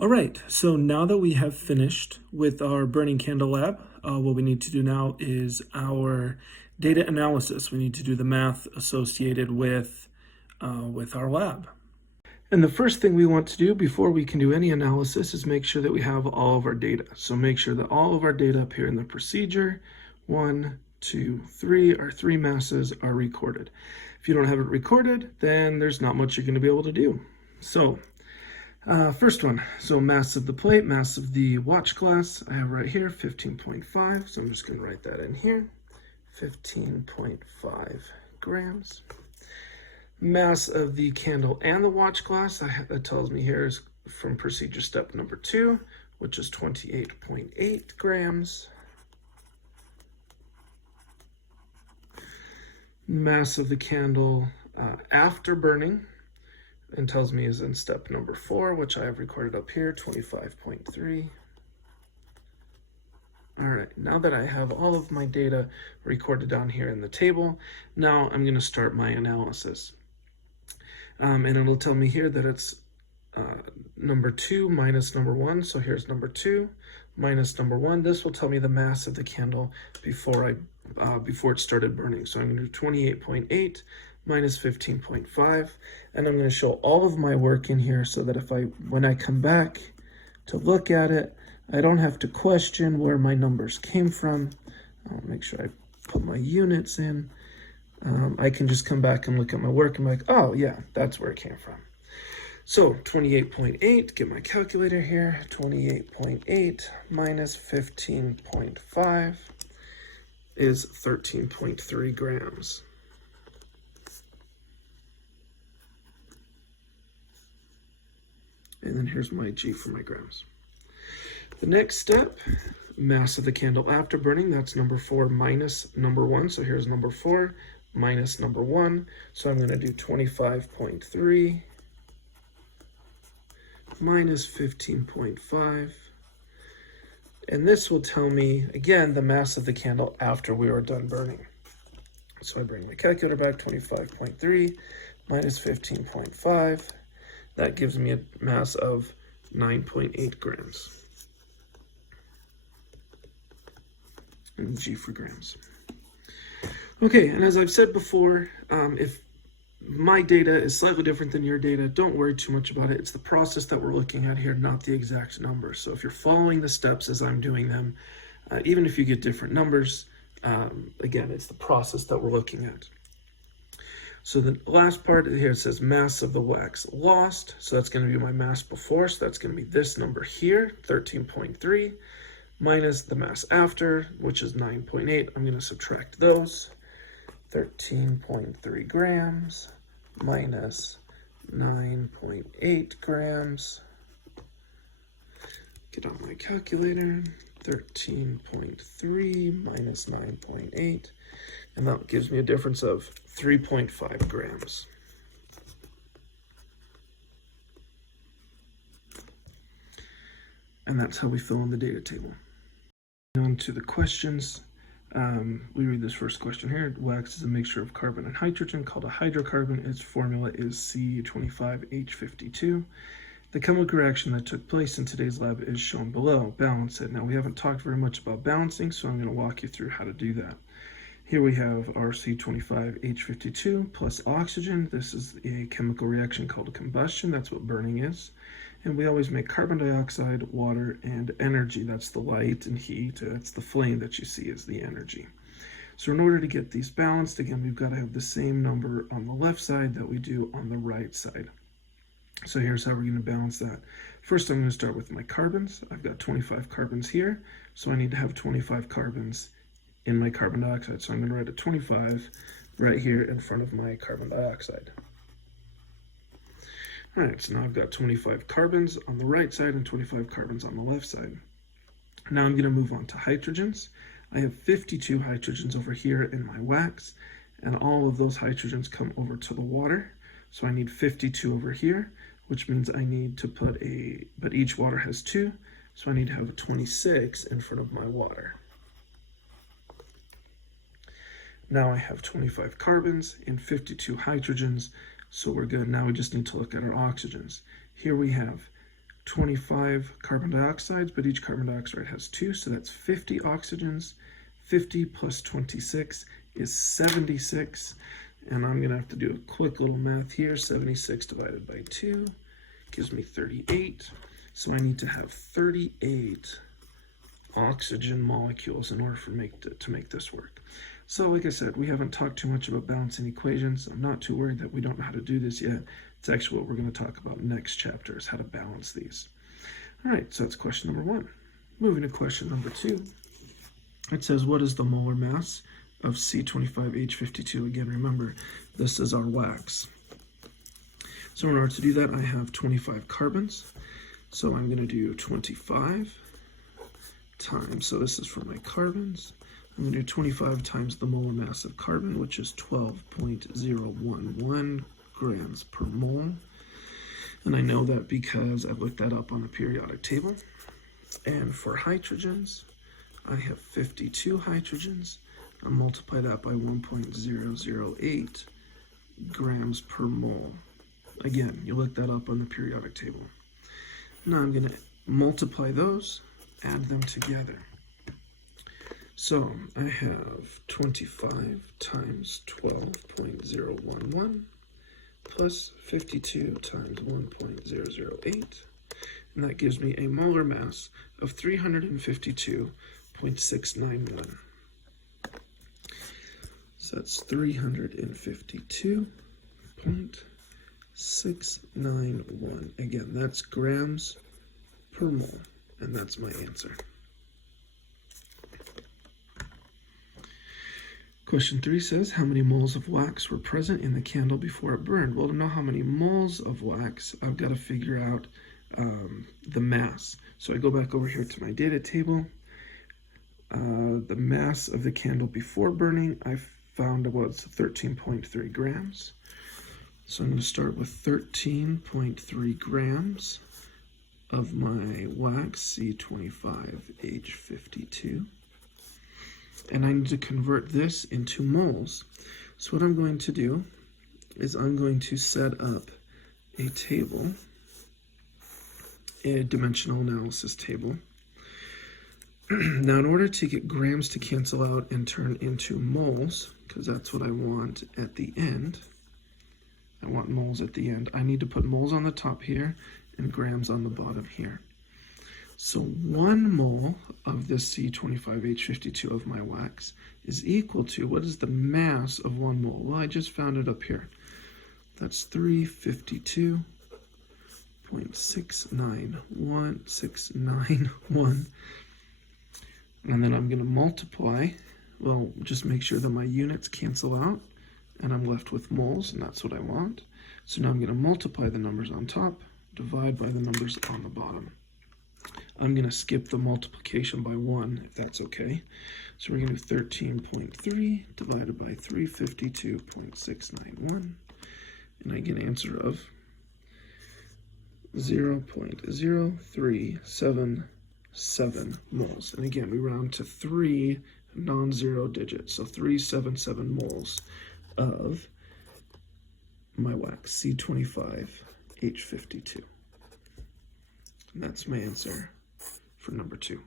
All right, so now that we have finished with our burning candle lab, what we need to do now is our data analysis. We need to do the math associated with our lab. And the first thing we want to do before we can do any analysis is make sure that we have all of our data. So make sure that all of our data appear in the procedure. 1, 2, 3, our three masses are recorded. If you don't have it recorded, then there's not much you're going to be able to do. So first one, so mass of the plate, mass of the watch glass, I have right here 15.5, so I'm just going to write that in here, 15.5 grams. Mass of the candle and the watch glass, that tells me here is from procedure step number 2, which is 28.8 grams. Mass of the candle after burning, and tells me is in step number 4, which I have recorded up here, 25.3. All right, now that I have all of my data recorded down here in the table, now I'm going to start my analysis. And it'll tell me here that it's number 2 minus number 1. So here's number 2 minus number 1. This will tell me the mass of the candle before it started burning. So I'm going to do 28.8 minus 15.5, and I'm going to show all of my work in here so that when I come back to look at it, I don't have to question where my numbers came from. I'll make sure I put my units in. I can just come back and look at my work and be like, oh yeah, that's where it came from. So 28.8, get my calculator here, 28.8 minus 15.5 is 13.3 grams. And then here's my G for my grams. The next step, mass of the candle after burning, that's number 4 minus number 1. So here's number 4 minus number 1. So I'm going to do 25.3 minus 15.5. And this will tell me, again, the mass of the candle after we were done burning. So I bring my calculator back, 25.3 minus 15.5. That gives me a mass of 9.8 grams. And G for grams. Okay, and as I've said before, if my data is slightly different than your data, don't worry too much about it. It's the process that we're looking at here, not the exact number. So if you're following the steps as I'm doing them, even if you get different numbers, again, it's the process that we're looking at. So the last part here, it says mass of the wax lost. So that's going to be my mass before. So that's going to be this number here, 13.3, minus the mass after, which is 9.8. I'm going to subtract those. 13.3 grams minus 9.8 grams. Get on my calculator. 13.3 minus 9.8. And that gives me a difference of 3.5 grams. And that's how we fill in the data table. On to the questions. We read this first question here. Wax is a mixture of carbon and hydrogen called a hydrocarbon. Its formula is C25H52. The chemical reaction that took place in today's lab is shown below. Balance it. Now, we haven't talked very much about balancing, so I'm going to walk you through how to do that. Here we have our C25H52 plus oxygen. This is a chemical reaction called a combustion. That's what burning is. And we always make carbon dioxide, water, and energy. That's the light and heat. That's the flame that you see as the energy. So in order to get these balanced, again, we've got to have the same number on the left side that we do on the right side. So here's how we're going to balance that. First, I'm going to start with my carbons. I've got 25 carbons here, so I need to have 25 carbons in my carbon dioxide. So I'm going to write a 25 right here in front of my carbon dioxide. All right, so now I've got 25 carbons on the right side and 25 carbons on the left side. Now I'm going to move on to hydrogens. I have 52 hydrogens over here in my wax, and all of those hydrogens come over to the water. So I need 52 over here, which means I need to put but each water has 2, so I need to have a 26 in front of my water. Now I have 25 carbons and 52 hydrogens, so we're good. Now we just need to look at our oxygens. Here we have 25 carbon dioxides, but each carbon dioxide has 2, so that's 50 oxygens. 50 plus 26 is 76, and I'm gonna have to do a quick little math here. 76 divided by 2 gives me 38, so I need to have 38 oxygen molecules in order to make this work. So like I said, we haven't talked too much about balancing equations. I'm not too worried that we don't know how to do this yet. It's actually what we're going to talk about next chapter, is how to balance these. All right, so that's question number 1. Moving to question number 2. It says, what is the molar mass of C25H52? Again, remember, this is our wax. So in order to do that, I have 25 carbons. So I'm going to do 25 times, so this is for my carbons. I'm going to do 25 times the molar mass of carbon, which is 12.011 grams per mole. And I know that because I've looked that up on the periodic table. And for hydrogens, I have 52 hydrogens. I'll multiply that by 1.008 grams per mole. Again, you look that up on the periodic table. Now I'm going to multiply those, add them together. So I have 25 times 12.011 plus 52 times 1.008, and that gives me a molar mass of 352.691. So that's 352.691. Again, that's grams per mole, and that's my answer. Question 3 says, how many moles of wax were present in the candle before it burned? Well, to know how many moles of wax, I've got to figure out the mass. So I go back over here to my data table. The mass of the candle before burning, I found was 13.3 grams. So I'm going to start with 13.3 grams of my wax, C25H52. And I need to convert this into moles. So what I'm going to do is I'm going to set up a table, a dimensional analysis table. Now, in order to get grams to cancel out and turn into moles, because that's what I want at the end, I want moles at the end, I need to put moles on the top here and grams on the bottom here. So 1 mole of this C25H52 of my wax is equal to, what is the mass of 1 mole? Well, I just found it up here. That's 352.691. And then I'm going to multiply, well, just make sure that my units cancel out, and I'm left with moles, and that's what I want. So now I'm going to multiply the numbers on top, divide by the numbers on the bottom. I'm going to skip the multiplication by 1, if that's okay. So we're going to do 13.3 divided by 352.691, and I get an answer of 0.0377 moles. And again, we round to 3 non-zero digits, so 377 moles of my wax, C25H52. And that's my answer for number 2.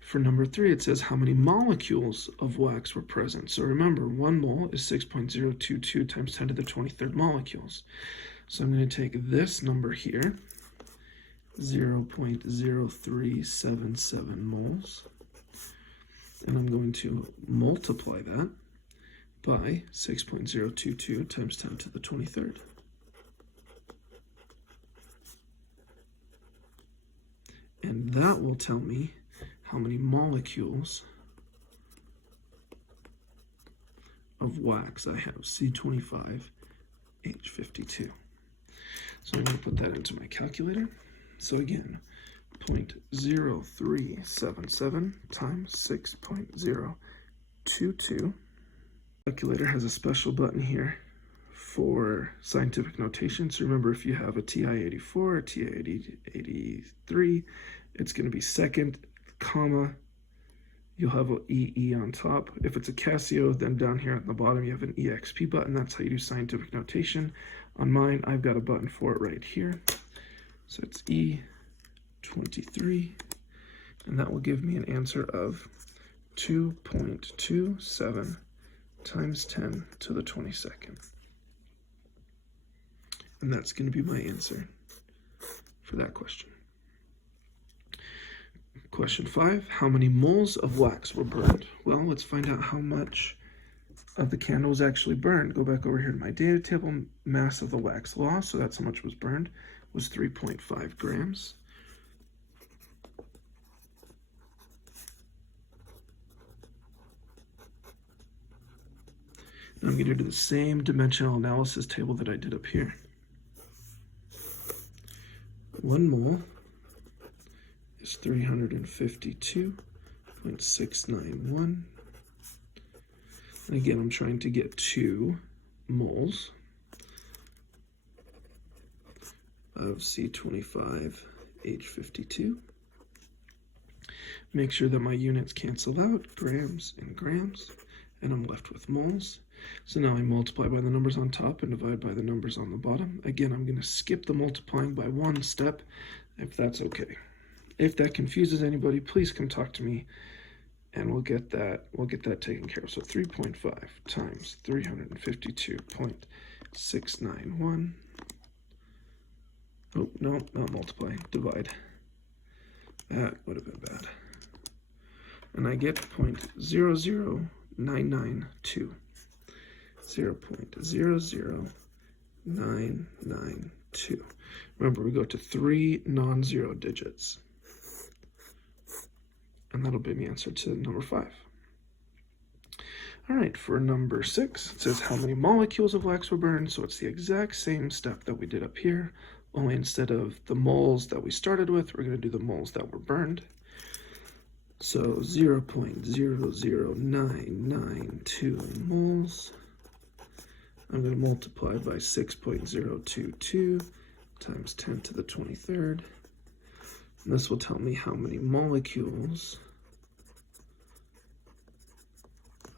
For number 3, it says how many molecules of wax were present. So remember, 1 mole is 6.022 times 10 to the 23rd molecules. So I'm going to take this number here, 0.0377 moles, and I'm going to multiply that by 6.022 times 10 to the 23rd. And that will tell me how many molecules of wax I have, C25H52. So I'm going to put that into my calculator. So again, 0.0377 times 6.022. Calculator has a special button here for scientific notation. So remember, if you have a TI-84 or TI-83, it's going to be second, comma, you'll have an EE on top. If it's a Casio, then down here at the bottom you have an EXP button. That's how you do scientific notation. On mine, I've got a button for it right here. So it's E23, and that will give me an answer of 2.27 times 10 to the 22nd. And that's going to be my answer for that question. Question 5, how many moles of wax were burned? Well, let's find out how much of the candle was actually burned. Go back over here to my data table. Mass of the wax lost, so that's how much was burned, was 3.5 grams. Now I'm going to do the same dimensional analysis table that I did up here. 1 mole is 352.691. And again, I'm trying to get 2 moles of C25H52. Make sure that my units cancel out, grams and grams, and I'm left with moles. So now I multiply by the numbers on top and divide by the numbers on the bottom. Again, I'm going to skip the multiplying by 1 step, if that's okay. If that confuses anybody, please come talk to me, and we'll get that taken care of. So 3.5 times 352.691. Oh, no, not multiply, divide. That would have been bad. And I get 0.00992. 0.00992. Remember, we go to 3 non-zero digits. And that'll be my answer to number 5. All right, for number 6, it says how many molecules of wax were burned. So it's the exact same step that we did up here, only instead of the moles that we started with, we're going to do the moles that were burned. So 0.00992 moles. I'm going to multiply by 6.022 times 10 to the 23rd. And this will tell me how many molecules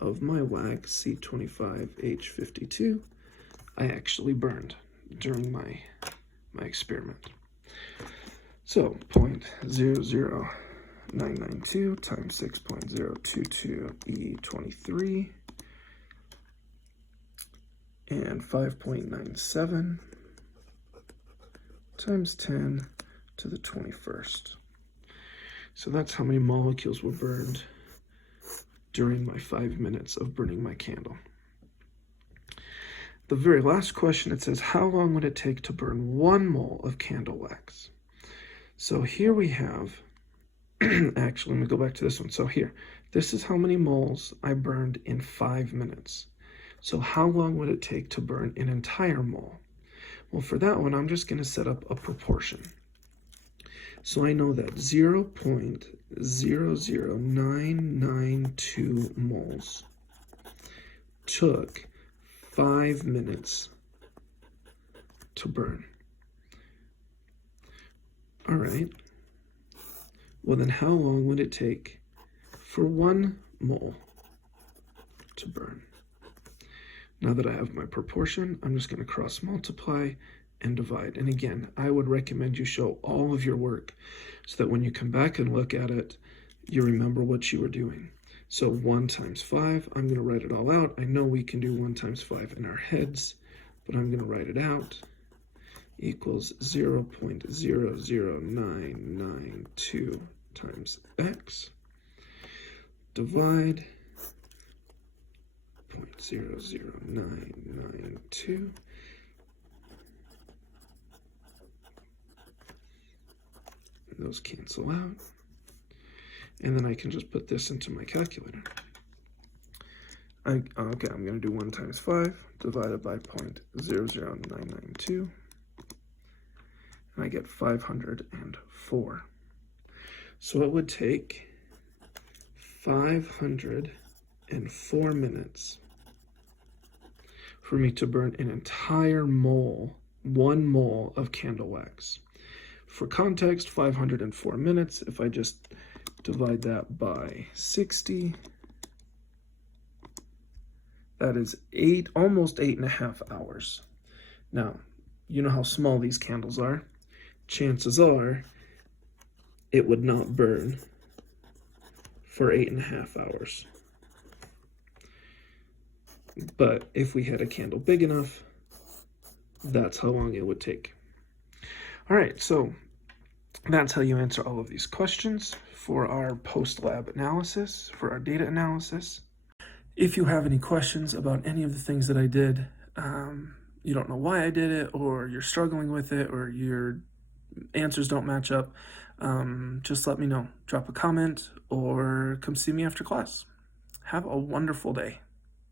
of my wax, C25H52, I actually burned during my experiment. So 0.00992 times 6.022 E23 and 5.97 times 10 to the 21st. So that's how many molecules were burned during my 5 minutes of burning my candle. The very last question, it says, how long would it take to burn 1 mole of candle wax? So here we have, actually, let me go back to this one. So here, this is how many moles I burned in 5 minutes. So how long would it take to burn an entire mole? Well, for that one, I'm just going to set up a proportion. So I know that 0.00992 moles took 5 minutes to burn. All right. Well, then how long would it take for 1 mole to burn? Now that I have my proportion, I'm just going to cross multiply and divide. And again, I would recommend you show all of your work so that when you come back and look at it, you remember what you were doing. So 1 times 5, I'm going to write it all out. I know we can do 1 times 5 in our heads, but I'm going to write it out. Equals 0.00992 times x. Divide 0.00992. Those cancel out. And then I can just put this into my calculator. Okay, I'm going to do 1 times 5 divided by 0.00992. And I get 504. So it would take 504 minutes for me to burn an entire mole, 1 mole of candle wax. For context, 504 minutes, if I just divide that by 60, that is almost 8.5 hours. Now, you know how small these candles are. chances are it would not burn for 8.5 hours. But if we had a candle big enough, that's how long it would take. All right, so that's how you answer all of these questions for our post-lab analysis, for our data analysis. If you have any questions about any of the things that I did, you don't know why I did it, or you're struggling with it, or your answers don't match up, just let me know. Drop a comment or come see me after class. Have a wonderful day.